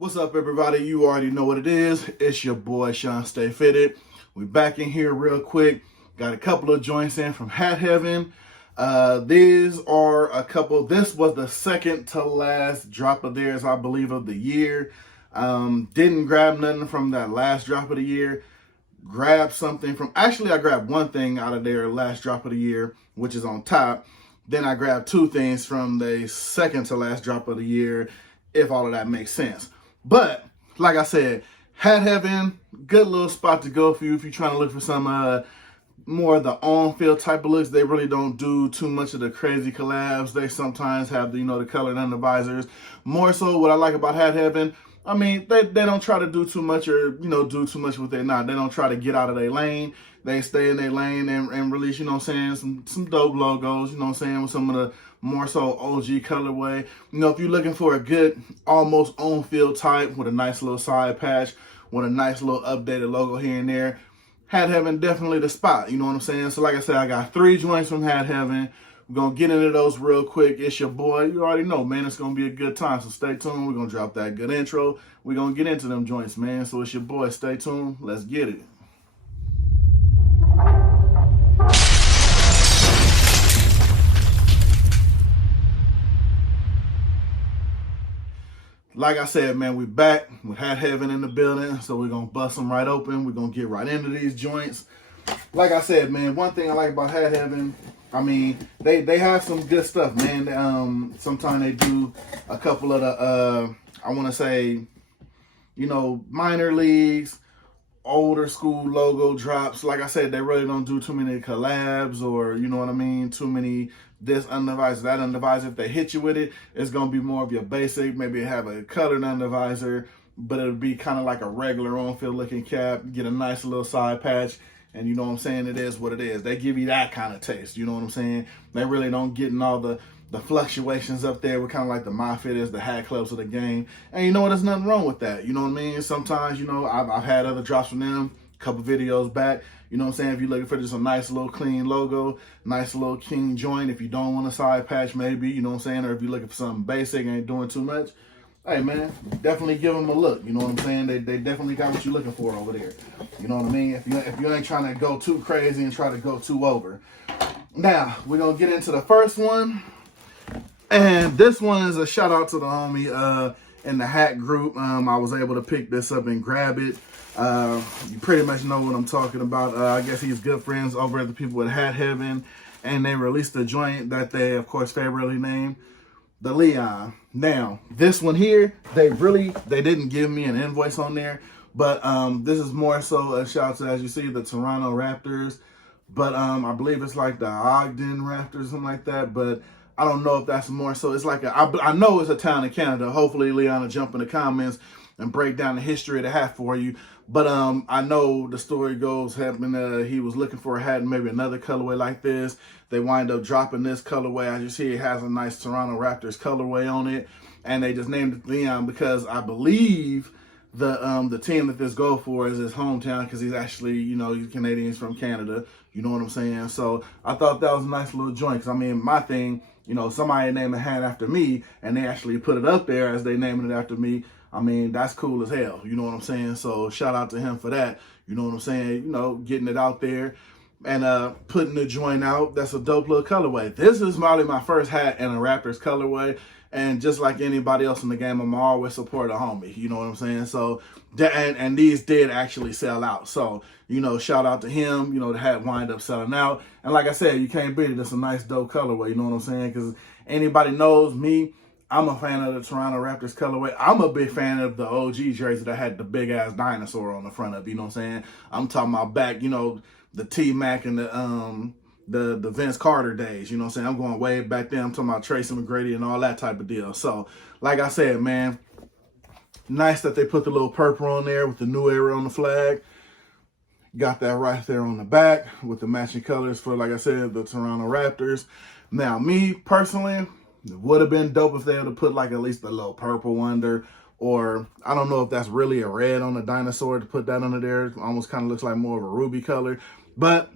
What's up, everybody? You already know what it is. It's your boy, Shawn.Stay.Fitted. We back in here real quick. Got a couple of joints in from Hat Heaven. These are a couple. This was the second to last drop of theirs, I believe, of the year. Didn't grab nothing from that last drop of the year. Grabbed something from, actually, I grabbed one thing out of their last drop of the year, which is on top. Then I grabbed two things from the second to last drop of the year, if all of that makes sense. But like I said, Hat Heaven, good little spot to go for you if you're trying to look for some more of the on-field type of looks. They really don't do too much of the crazy collabs. They sometimes have the, the colored undervisors. More so, what I like about Hat Heaven, I mean, they don't try to do too much or, do too much with their knot. They don't try to get out of their lane. They stay in their lane and release, some dope logos, with some of the more so OG colorway. If you're looking for a good, almost on-field type with a nice little side patch, with a nice little updated logo here and there, Hat Heaven definitely the spot, you know what I'm saying? So like I said, I got 3 joints from Hat Heaven. We're going to get into those real quick. It's your boy. You already know, man. It's going to be a good time, so stay tuned. We're going to drop that good intro. We're going to get into them joints, man. So it's your boy. Stay tuned. Let's get it. Like I said, man, we back with Hat Heaven in the building, so we're going to bust them right open. We're going to get right into these joints. Like I said, man, one thing I like about Hat Heaven, I mean, they have some good stuff, man. Sometimes they do a couple of the, I want to say, minor leagues, older school logo drops. Like I said, they really don't do too many collabs or, too many this undervisor, that undervisor. If they hit you with it, it's going to be more of your basic. Maybe have a colored undervisor, but it'll be kind of like a regular on-field looking cap. Get a nice little side patch. And you know what I'm saying? It is what it is. They give you that kind of taste. You know what I'm saying? They really don't get in all the fluctuations up there with kind of like the My Fit is, the hat clubs of the game. And you know what? There's nothing wrong with that. You know what I mean? Sometimes, I've had other drops from them a couple videos back. You know what I'm saying? If you're looking for just a nice little clean logo, nice little clean joint, if you don't want a side patch maybe, you know what I'm saying? Or if you're looking for something basic and ain't doing too much, hey man, definitely give them a look. You know what I'm saying? They definitely got what you're looking for over there. You know what I mean? If you ain't trying to go too crazy and try to go too over. Now, we're going to get into the first one. And this one is a shout out to the homie in the hat group. I was able to pick this up and grab it. You pretty much know what I'm talking about. I guess he's good friends over at the people at Hat Heaven. And they released a joint that they, of course, favorably named the Leon. Now, this one here, they didn't give me an invoice on there. But this is more so a shout out to, as you see, the Toronto Raptors. But I believe it's like the Ogden Raptors, something like that. But I don't know if that's more so. It's like I know it's a town in Canada. Hopefully, Leon will jump in the comments and break down the history of the hat for you. But I know the story goes, he was looking for a hat and maybe another colorway like this. They wind up dropping this colorway. As you see, it has a nice Toronto Raptors colorway on it. And they just named it Leon because I believe the team that this go for is his hometown, because he's actually, he's Canadian, he's from Canada. You know what I'm saying? So I thought that was a nice little joint. Because, I mean, my thing, somebody named a hat after me and they actually put it up there as they naming it after me. I mean, that's cool as hell. You know what I'm saying? So shout out to him for that. You know what I'm saying? Getting it out there and putting the joint out. That's a dope little colorway. This is probably my first hat in a Raptors colorway. And just like anybody else in the game, I'm always support a homie. You know what I'm saying? So, and these did actually sell out. So, shout out to him. The hat wind up selling out. And like I said, you can't beat it. It's a nice, dope colorway. You know what I'm saying? Because anybody knows me, I'm a fan of the Toronto Raptors colorway. I'm a big fan of the OG jersey that had the big-ass dinosaur on the front of it. You know what I'm saying? I'm talking about back, the T-Mac and the Vince Carter days, you know what I'm saying? I'm going way back then. I'm talking about Tracy McGrady and all that type of deal. So, like I said, man, nice that they put the little purple on there with the new era on the flag. Got that right there on the back with the matching colors for, like I said, the Toronto Raptors. Now, me, personally, it would have been dope if they would have put, like, at least a little purple under, or I don't know if that's really a red on the dinosaur to put that under there. It almost kind of looks like more of a ruby color. But,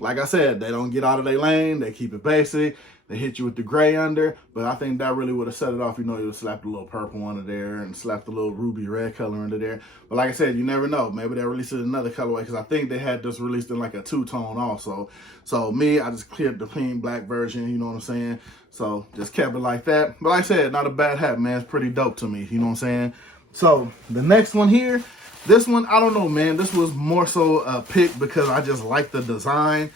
like I said, they don't get out of their lane. They keep it basic. They hit you with the gray under, but I think that really would have set it off. You know, you would have slapped a little purple under there and slapped a little ruby red color under there. But like I said, you never know. Maybe they'll release it in another colorway, because I think they had this released in like a two-tone also. So me, I just cleared the clean black version, you know what I'm saying? So just kept it like that. But like I said, not a bad hat, man. It's pretty dope to me, you know what I'm saying? So the next one here, this one, I don't know, man. This was more so a pick because I just like the design.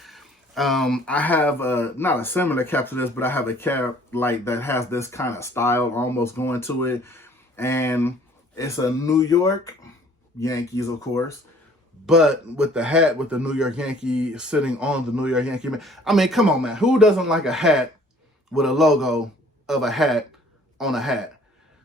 I have not a similar cap to this, but I have a cap like that has this kind of style almost going to it. And it's a New York Yankees, of course, but with the hat with the New York Yankee sitting on the New York Yankee. I mean, come on, man. Who doesn't like a hat with a logo of a hat on a hat?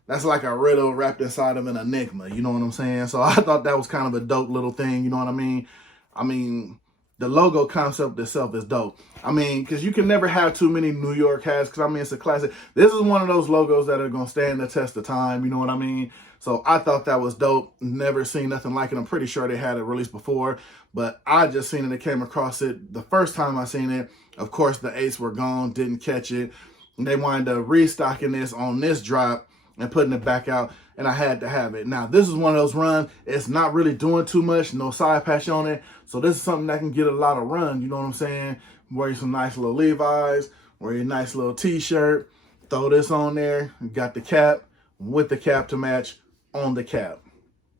That's like a riddle wrapped inside of an enigma, you know what I'm saying? So I thought that was kind of a dope little thing, you know what I mean? I mean, the logo concept itself is dope. I mean, because you can never have too many New York hats, because, I mean, it's a classic. This is one of those logos that are going to stand the test of time, you know what I mean? So I thought that was dope. Never seen nothing like it. I'm pretty sure they had it released before, but I just seen it and came across it. The first time I seen it, of course, the 8s were gone, didn't catch it. They wind up restocking this on this drop and putting it back out, and I had to have it. Now, this is one of those runs. It's not really doing too much, no side patch on it. So this is something that can get a lot of run, you know what I'm saying? Wear you some nice little Levi's, wear your nice little t-shirt, throw this on there, you got the cap with the cap to match on the cap.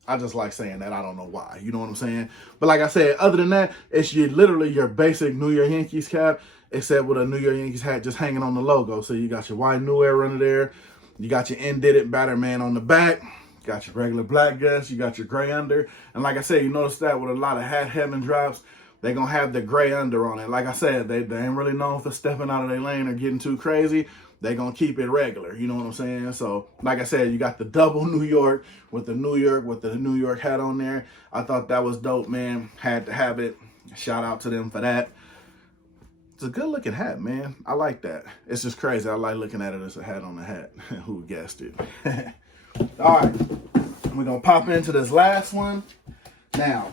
I just like saying that. I don't know why, you know what I'm saying? But like I said, other than that, it's literally your basic New York Yankees cap, except with a New York Yankees hat just hanging on the logo. So you got your white New Era under there. You got your indented Batterman on the back. Got your regular black guts. You got your gray under. And like I said, you notice that with a lot of Hat Heaven drops, they're going to have the gray under on it. Like I said, they ain't really known for stepping out of their lane or getting too crazy. They're going to keep it regular. You know what I'm saying? So, like I said, you got the double New York with the New York hat on there. I thought that was dope, man. Had to have it. Shout out to them for that. It's a good looking hat, man. I like that. It's just crazy. I like looking at it as a hat on a hat. Who guessed it? All right. We're going to pop into this last one. Now,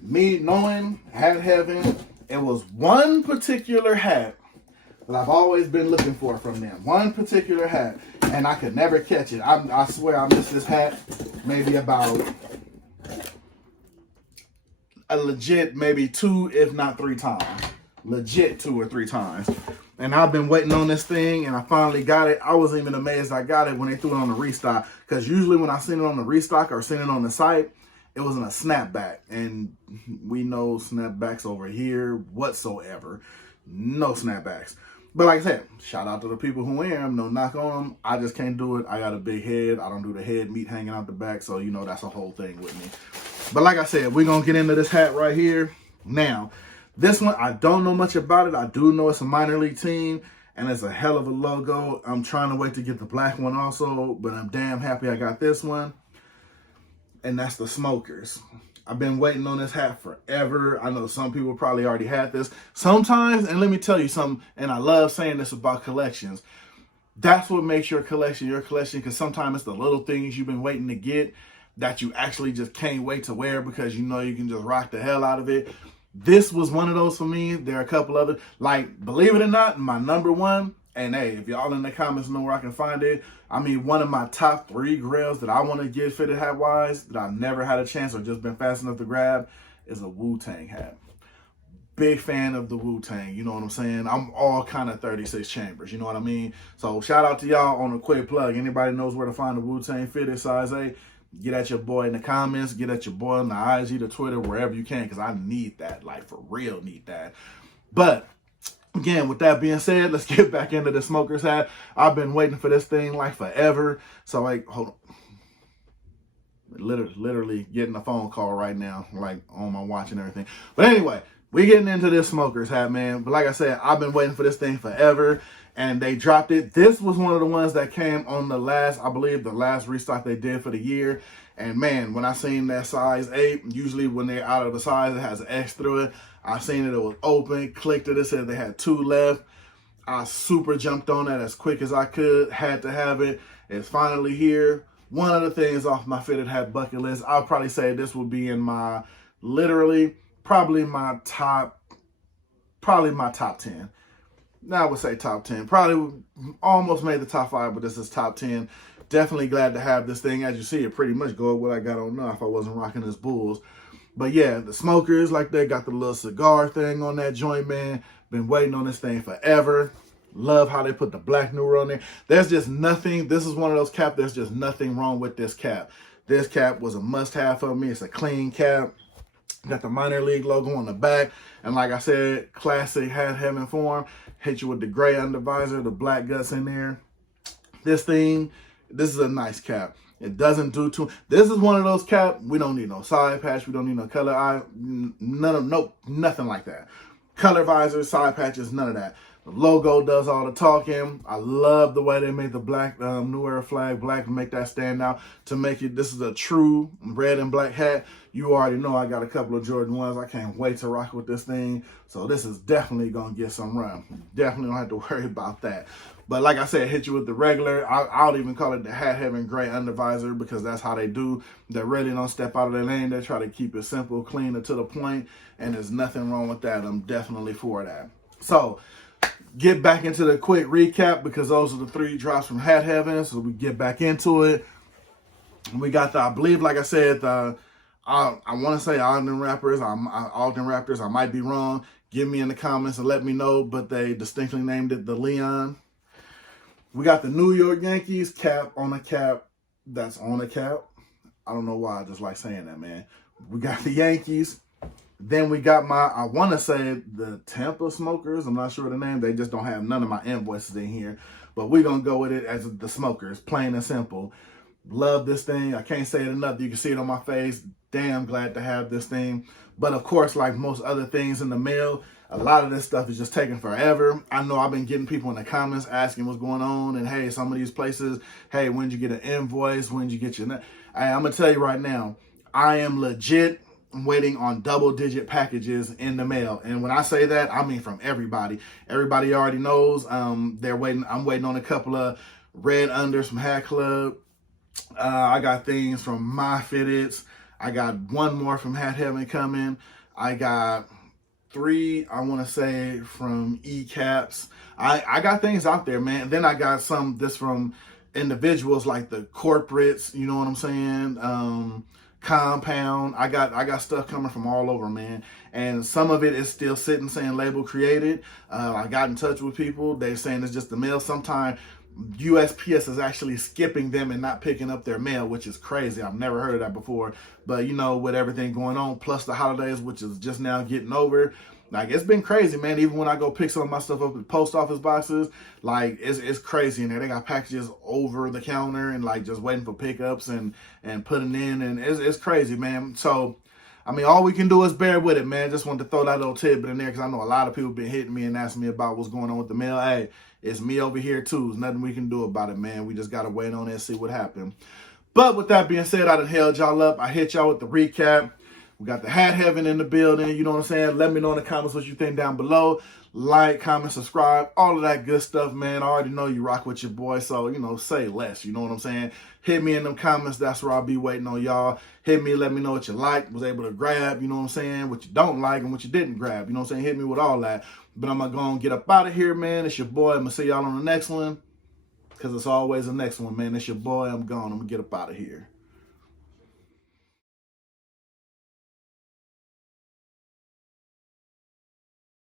me knowing Hat Heaven, it was one particular hat that I've always been looking for from them. One particular hat. And I could never catch it. I swear I missed this hat maybe about a legit maybe 2, if not 3 times. Legit 2 or 3 times. And I've been waiting on this thing, and I finally got it. I wasn't even amazed I got it when they threw it on the restock, because usually when I seen it on the restock or seen it on the site, it was in a snapback, and we know snapbacks over here whatsoever. No snapbacks. But like I said, shout out to the people who wear them. No knock on them. I just can't do it. I got a big head. I don't do the head meat hanging out the back, so you know that's a whole thing with me. But like I said, we're going to get into this hat right here. Now, this one, I don't know much about it. I do know it's a minor league team, and it's a hell of a logo. I'm trying to wait to get the black one also, but I'm damn happy I got this one. And that's the Smokers. I've been waiting on this hat forever. I know some people probably already had this. Sometimes, and let me tell you something, and I love saying this about collections, that's what makes your collection, because sometimes it's the little things you've been waiting to get that you actually just can't wait to wear because you know you can just rock the hell out of it. This was one of those for me. There are a couple other, like, believe it or not, my number one, and hey, if y'all in the comments know where I can find it, I mean, one of my top 3 grails that I want to get fitted hat-wise that I've never had a chance or just been fast enough to grab is a Wu-Tang hat. Big fan of the Wu-Tang, you know what I'm saying? I'm all kind of 36 chambers, you know what I mean? So shout out to y'all on a quick plug. Anybody knows where to find the Wu-Tang fitted size 8? Get at your boy in the comments. Get at your boy on the IG, the Twitter, wherever you can, because I need that. Like, for real, need that. But, again, with that being said, let's get back into the Smokers hat. I've been waiting for this thing, like, forever. So, like, hold on. Literally getting a phone call right now, like, on my watch and everything. But anyway, we getting into this Smokers hat, man. But like I said, I've been waiting for this thing forever. And they dropped it. This was one of the ones that came on the last, I believe, the last restock they did for the year. And man, when I seen that size 8, usually when they're out of the size, it has an X through it. I seen it was open, clicked it, it said they had 2 left. I super jumped on that as quick as I could, had to have it. It's finally here. One of the things off my fitted hat bucket list, I'll probably say this will be in my, literally, probably my top 10. Now I would say top 10. Probably almost made the top 5, but this is top 10. Definitely glad to have this thing. As you see, it pretty much go with what I got on now if I wasn't rocking this Bulls. But yeah, the smokers, like they got the little cigar thing on that joint, man. Been waiting on this thing forever. Love how they put the black Nura on there. There's just nothing. This is one of those caps. There's just nothing wrong with this cap. This cap was a must-have for me. It's a clean cap. Got the minor league logo on the back. And like I said, classic Hat Heaven form. Hit you with the gray undervisor, the black guts in there. This thing, this is a nice cap. It doesn't do too. This is one of those cap. We don't need no side patch. We don't need no color eye. Nothing like that. Color visors, side patches, none of that. The logo does all the talking. I love the way they made the black New Era flag black to make that stand out. To make it, this is a true red and black hat. You already know I got a couple of Jordan 1s. I can't wait to rock with this thing. So this is definitely going to get some run. Definitely don't have to worry about that. But like I said, hit you with the regular. I'll even call it the Hat Heaven gray undervisor because that's how they do. They really don't step out of their lane. They try to keep it simple, clean, and to the point. And there's nothing wrong with that. I'm definitely for that. So get back into the quick recap because those are the 3 drops from Hat Heaven. So we get back into it. We got the, I believe, like I said, the I want to say Ogden Raptors. I might be wrong. Give me in the comments and let me know. But they distinctly named it the Leon. We got the New York Yankees cap on a cap that's on a cap. I don't know why. I just like saying that, man. We got the Yankees. Then we got I want to say the Tampa Smokers. I'm not sure the name. They just don't have none of my invoices in here. But we're going to go with it as the Smokers, plain and simple. Love this thing. I can't say it enough. You can see it on my face. Damn glad to have this thing. But of course, like most other things in the mail, a lot of this stuff is just taking forever. I know I've been getting people in the comments asking what's going on. And hey, some of these places, hey, when did you get an invoice? When did you get your... Hey, I'm going to tell you right now, I am legit waiting on double-digit packages in the mail. And when I say that, I mean from everybody. Everybody already knows. They're waiting. I'm waiting on a couple of red unders from Hat Club. I got things from My Fitteds. I got one more from Hat Heaven coming. I got 3, I want to say, from E-Caps. I got things out there, man. And then I got some this from individuals like the corporates, you know what I'm saying? Compound. I got stuff coming from all over, man. And some of it is still sitting saying label created. I got in touch with people. They're saying it's just the mail. Sometimes USPS is actually skipping them and not picking up their mail, which is crazy. I've never heard of that before. But, you know, with everything going on, plus the holidays, which is just now getting over, like, it's been crazy, man. Even when I go pick some of my stuff up at post office boxes, like, it's crazy in there. They got packages over the counter and, like, just waiting for pickups and putting in. And it's crazy, man. So, I mean, all we can do is bear with it, man. Just wanted to throw that little tidbit in there because I know a lot of people been hitting me and asking me about what's going on with the mail. Hey, it's me over here, too. There's nothing we can do about it, man. We just got to wait on it and see what happened. But with that being said, I done held y'all up. I hit y'all with the recap. We got the Hat Heaven in the building. You know what I'm saying? Let me know in the comments what you think down below. Like, comment, subscribe, all of that good stuff, man. I already know you rock with your boy, so, you know, say less. You know what I'm saying? Hit me in them comments. That's where I'll be waiting on y'all. Hit me, let me know what you like, was able to grab, you know what I'm saying? What you don't like and what you didn't grab. You know what I'm saying? Hit me with all that. But I'm going to go and get up out of here, man. It's your boy. I'm going to see y'all on the next one because it's always the next one, man. It's your boy. I'm gone. I'm going to get up out of here.